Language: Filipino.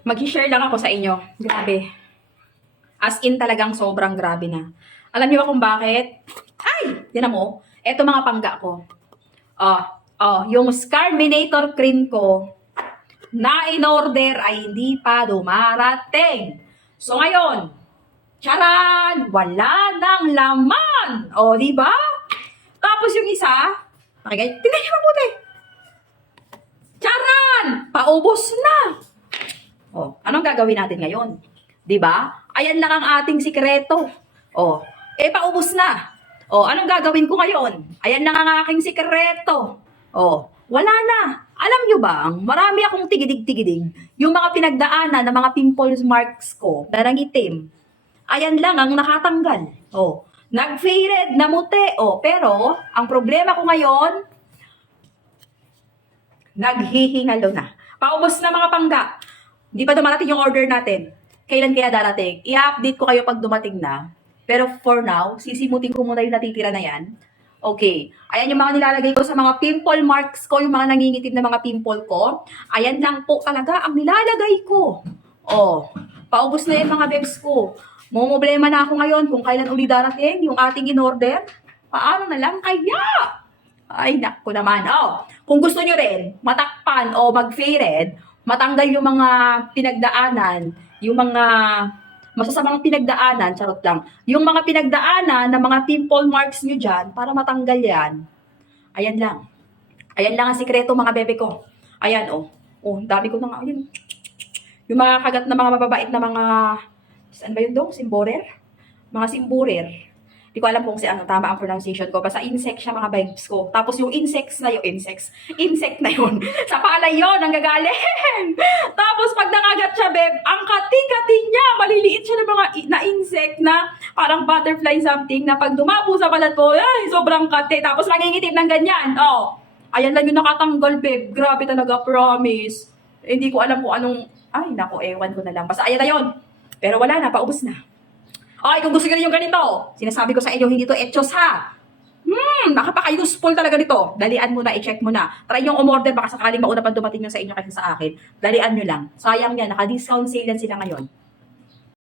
Mag-share lang ako sa inyo. Grabe. As in talagang sobrang grabe na. Alam niyo ba kung bakit? Ay! Yan mo. Eto mga pangga ko. Yung Scarminator cream ko na in-order ay hindi pa dumarating. So ngayon, charan! Wala nang laman! O, di ba? Tapos yung isa, tingnan niyo mabuti. Charan! Paubos na! O, anong gagawin natin ngayon? 'Di ba? Ayan lang ang ating sikreto. Paubos na. Anong gagawin ko ngayon? Ayan lang ang aking sikreto. Wala na. Alam nyo ba, marami akong tigidig-tigidig. Yung mga pinagdaanan ng mga pimples marks ko na nangitim. Ayan lang ang nakatanggal. Nag-faded, namuti. Pero, ang problema ko ngayon, naghihingalo na. Paubos na mga pangga. Di pa dumarating yung order natin. Kailan kaya darating? I-update ko kayo pag dumating na. Pero for now, sisimutin ko muna yung natitira na yan. Okay. Ayan yung mga nilalagay ko sa mga pimple marks ko, yung mga nangingitim na mga pimple ko. Ayan lang po talaga ang nilalagay ko. Paubos na yan mga bebs ko. Problema na ako ngayon kung kailan uli darating yung ating in-order. Paano na lang kaya? Ay, naku naman. Kung gusto nyo rin, matakpan o mag-faded, matanggal yung mga pinagdaanan, yung mga masasamang pinagdaanan, charot lang, yung mga pinagdaanan na mga pimple marks nyo dyan, para matanggal yan, ayan lang. Ayan lang ang sikreto mga bebe ko. Ayan, dami ko na nga, ayan. Yung mga kagat na mga mababait na mga, saan ba yun dong? Simborer? Mga simborer. Di ko alam kung tama ang pronunciation ko. Basta insect siya mga vibes ko. Tapos yung insect na yun. Sa palay yun, ang gagaling. Tapos pag nangagat siya, beb, ang kati-kati niya, maliliit siya ng mga na insect na parang butterfly something na pag dumapo sa balat ko, ay, sobrang kati. Tapos mangingitim ng ganyan. Ayan lang yung nakatanggal, beb. Grabe talaga, promise. Hindi ko alam kung anong, ay, nako, ewan ko na lang. Basta ayan na yun. Pero wala na, paubos na. Kung gusto nyo rin yung ganito, sinasabi ko sa inyo, hindi to etchos ha. Nakapaka-useful talaga nito. Dalian mo na, i-check mo na. Try yung umorder, baka sakaling mauna pa dumating yun sa inyo kaysa sa akin. Dalian nyo lang. Sayang yan, naka-discount sale yan sila ngayon.